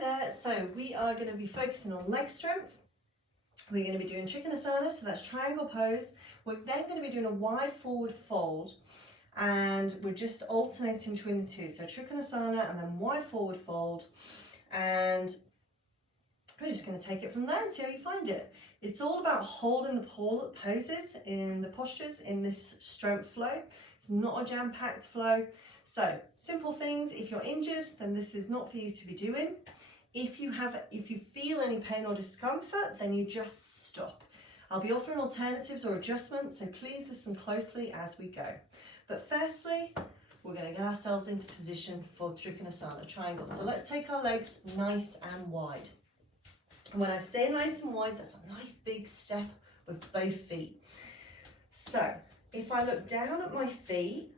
Hi there, so we are going to be focusing on leg strength. We're going to be doing trikonasana, so that's triangle pose. We're then going to be doing a wide forward fold, and we're just alternating between the two. So trikonasana and then wide forward fold, and we're just going to take it from there and see how you find it. It's all about holding the poses in the postures in this strength flow. It's not a jam-packed flow. So simple things. If you're injured, then this is not for you to be doing. If you feel any pain or discomfort, then you just stop. I'll be offering alternatives or adjustments, so please listen closely as we go. But firstly, we're going to get ourselves into position for trikonasana, triangle. So let's take our legs nice and wide. And when I say nice and wide, that's a nice big step with both feet. So if I look down at my feet,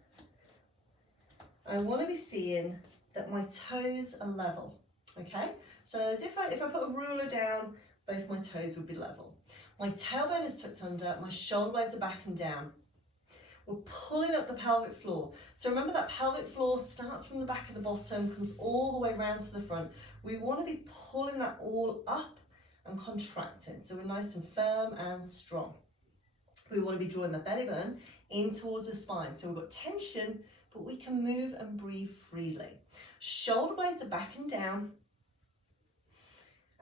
I want to be seeing that my toes are level, okay? So as if I put a ruler down, both my toes would be level. My tailbone is tucked under, my shoulder blades are back and down. We're pulling up the pelvic floor. So remember that pelvic floor starts from the back of the bottom, comes all the way around to the front. We want to be pulling that all up and contracting, so we're nice and firm and strong. We want to be drawing the belly button in towards the spine, so we've got tension, but we can move and breathe freely. Shoulder blades are back and down,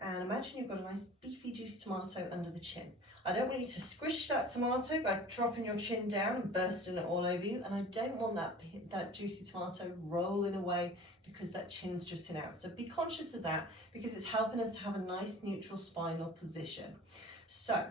and imagine you've got a nice beefy juicy tomato under the chin. I don't want you to squish that tomato by dropping your chin down and bursting it all over you, and I don't want that juicy tomato rolling away because that chin's jutting out. So be conscious of that, because it's helping us to have a nice neutral spinal position. So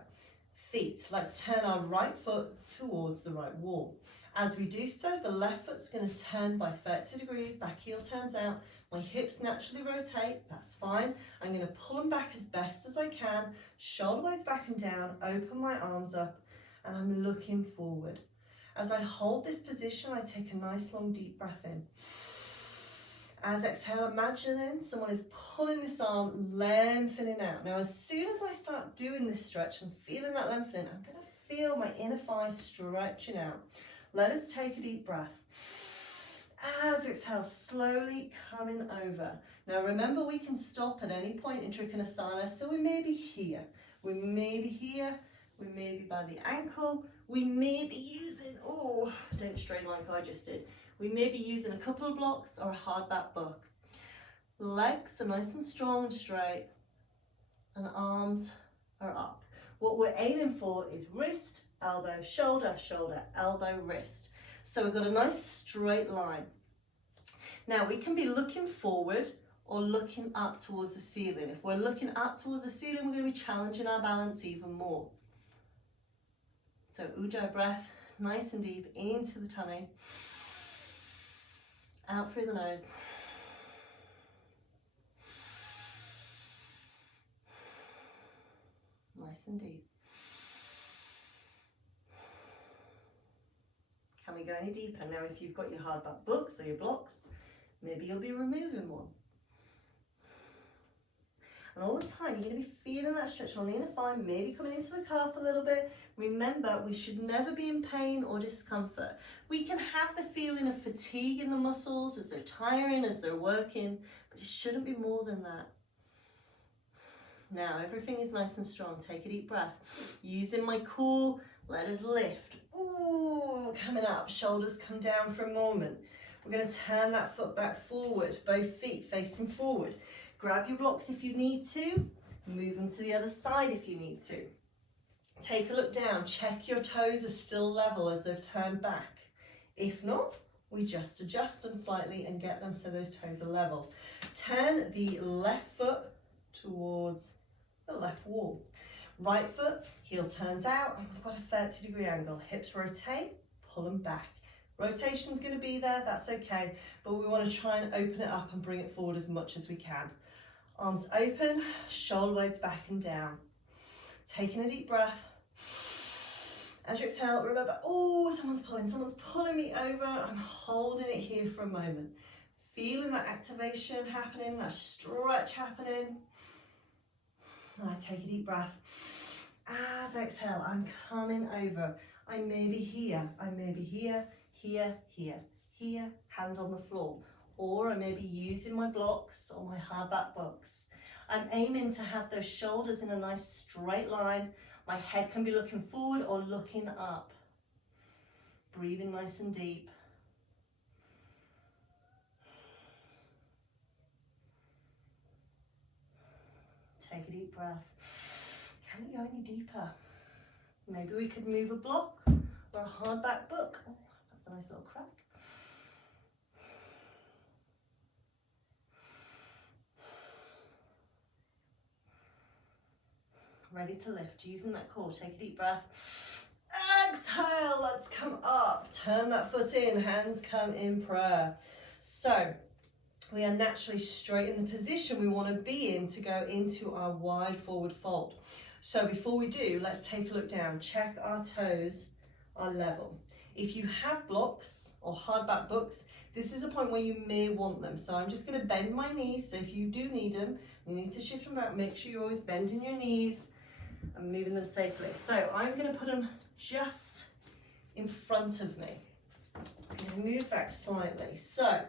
feet, let's turn our right foot towards the right wall. As we do so, the left foot's going to turn by 30 degrees, back heel turns out, my hips naturally rotate, that's fine. I'm going to pull them back as best as I can, shoulder blades back and down, open my arms up, and I'm looking forward. As I hold this position, I take a nice long deep breath in. As exhale, imagining someone is pulling this arm, lengthening out. Now, as soon as I start doing this stretch and feeling that lengthening, I'm going to feel my inner thigh stretching out. Let us take a deep breath. As we exhale, slowly coming over. Now remember, we can stop at any point in trikonasana, so we may be here, we may be here, we may be by the ankle, we may be using, oh, don't strain like I just did. We may be using a couple of blocks or a hard back book. Legs are nice and strong and straight, and arms are up. What we're aiming for is wrist, elbow, shoulder, shoulder, elbow, wrist. So we've got a nice straight line. Now we can be looking forward or looking up towards the ceiling. If we're looking up towards the ceiling, we're going to be challenging our balance even more. So Ujjayi breath, nice and deep into the tummy, out through the nose. Nice and deep. Can we go any deeper? Now, if you've got your hardback books or your blocks, maybe you'll be removing one. And all the time, you're going to be feeling that stretch on the inner thigh, maybe coming into the calf a little bit. Remember, we should never be in pain or discomfort. We can have the feeling of fatigue in the muscles as they're tiring, as they're working, but it shouldn't be more than that. Now, everything is nice and strong. Take a deep breath. Using my core, let us lift. Ooh, coming up. Shoulders come down for a moment. We're going to turn that foot back forward, both feet facing forward. Grab your blocks if you need to. Move them to the other side if you need to. Take a look down. Check your toes are still level as they've turned back. If not, we just adjust them slightly and get them so those toes are level. Turn the left foot towards the left wall. Right foot, heel turns out, and we've got a 30-degree angle. Hips rotate, pull them back. Rotation's going to be there, that's okay, but we want to try and open it up and bring it forward as much as we can. Arms open, shoulder blades back and down. Taking a deep breath. As you exhale, remember, oh, someone's pulling me over. I'm holding it here for a moment. Feeling that activation happening, that stretch happening. And I take a deep breath. As I exhale, I'm coming over. I may be here, I may be here, here, here, here, hand on the floor. or I may be using my blocks or my hard back books. I'm aiming to have those shoulders in a nice straight line. My head can be looking forward or looking up. Breathing nice and deep. Take a deep breath. Can we go any deeper? Maybe we could move a block or a hard back book. Oh, that's a nice little crack. Ready to lift, using that core. Take a deep breath. Exhale, let's come up. Turn that foot in, hands come in prayer. So we are naturally straight in the position we want to be in to go into our wide forward fold. So before we do, let's take a look down. Check our toes are level. If you have blocks or hard back books, this is a point where you may want them. So I'm just going to bend my knees. So if you do need them, you need to shift them out. Make sure you're always bending your knees and moving them safely. So I'm going to put them just in front of me. I'm going to move back slightly. So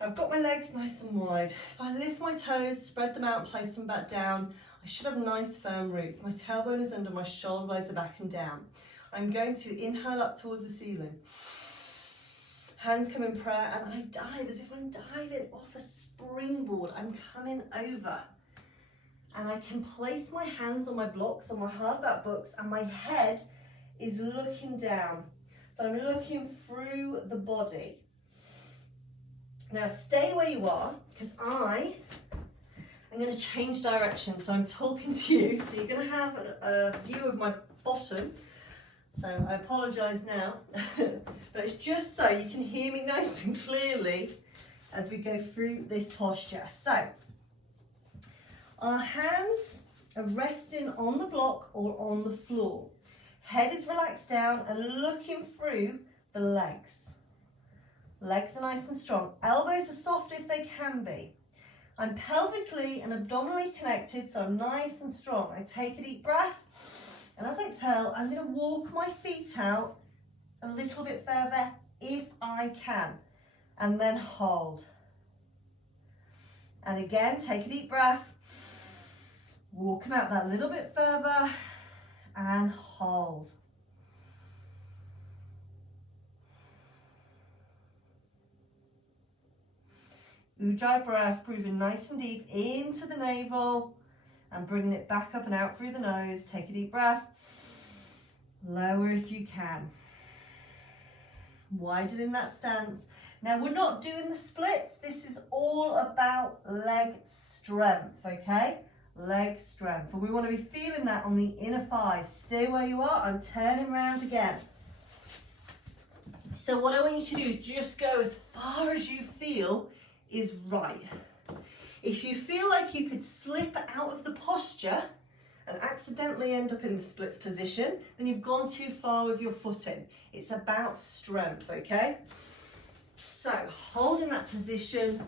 I've got my legs nice and wide. If I lift my toes, spread them out, place them back down, I should have nice firm roots. My tailbone is under, my shoulder blades are back and down. I'm going to inhale up towards the ceiling. Hands come in prayer, and I dive as if I'm diving off a springboard. I'm coming over. And I can place my hands on my blocks, on my hard back books, and my head is looking down. So I'm looking through the body. Now stay where you are, because I'm going to change direction. So I'm talking to you, so you're going to have a view of my bottom. So I apologise now, but it's just so you can hear me nice and clearly as we go through this posture. So our hands are resting on the block or on the floor. Head is relaxed down and looking through the legs. Legs are nice and strong. Elbows are soft if they can be. I'm pelvically and abdominally connected, so I'm nice and strong. I take a deep breath, and as I exhale, I'm going to walk my feet out a little bit further if I can, and then hold. And again, take a deep breath, walk them out that little bit further, and hold. Ujjayi breath, breathing nice and deep into the navel and bringing it back up and out through the nose. Take a deep breath. Lower if you can. Widening that stance. Now we're not doing the splits. This is all about leg strength, okay? Leg strength. And we want to be feeling that on the inner thighs. Stay where you are. I'm turning around again. So what I want you to do is just go as far as you feel is right. If you feel like you could slip out of the posture and accidentally end up in the splits position, then you've gone too far with your footing. It's about strength, okay? So hold in that position.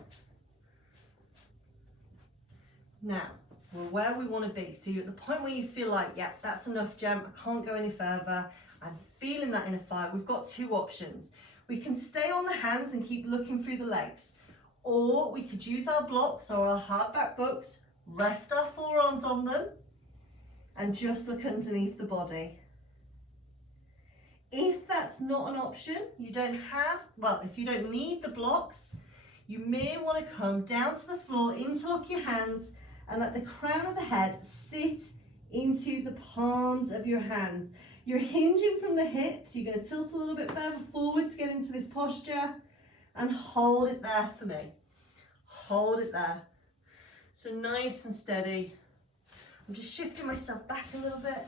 Now, we're where we want to be. So you're at the point where you feel like, yeah, that's enough, Jem, I can't go any further. I'm feeling that inner thigh. We've got two options. We can stay on the hands and keep looking through the legs. Or we could use our blocks or our hard back books, rest our forearms on them, and just look underneath the body. If that's not an option, you don't have, well, if you don't need the blocks, you may want to come down to the floor, interlock your hands, and at the crown of the head, sit into the palms of your hands. You're hinging from the hips. You're going to tilt a little bit further forward to get into this posture. And hold it there for me. Hold it there. So nice and steady. I'm just shifting myself back a little bit.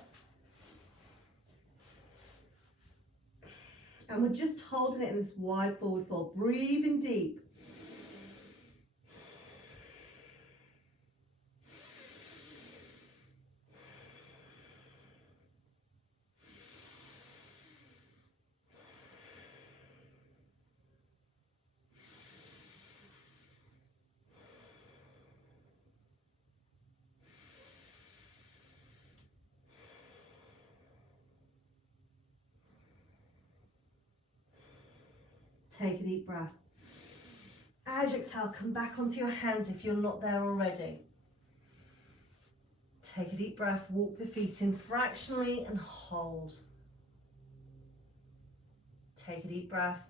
And we're just holding it in this wide forward fold. Breathing deep. Take a deep breath. As you exhale, come back onto your hands if you're not there already. Take a deep breath, walk the feet in fractionally and hold. Take a deep breath.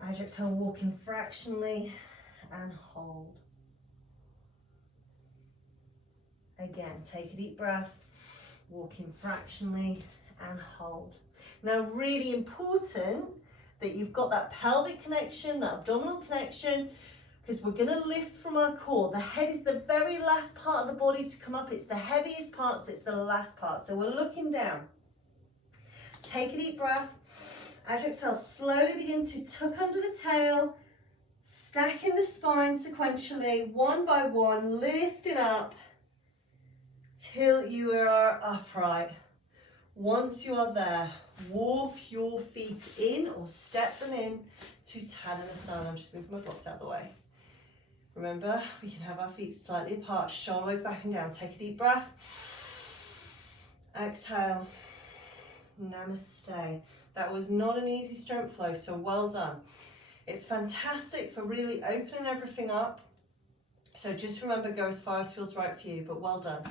As you exhale, walk in fractionally and hold. Again, take a deep breath, walk in fractionally and hold. Now, really important that you've got that pelvic connection, that abdominal connection, because we're going to lift from our core. The head is the very last part of the body to come up. It's the heaviest part, so it's the last part. So we're looking down. Take a deep breath. As you exhale, slowly begin to tuck under the tail, stacking the spine sequentially, one by one, lifting up till you are upright. Once you are there, walk your feet in or step them in to trikonasana. I'm just moving my blocks out of the way. Remember, we can have our feet slightly apart, shoulder blades back and down. Take a deep breath. Exhale. Namaste. That was not an easy strength flow, so well done. It's fantastic for really opening everything up. So just remember, go as far as feels right for you, but well done.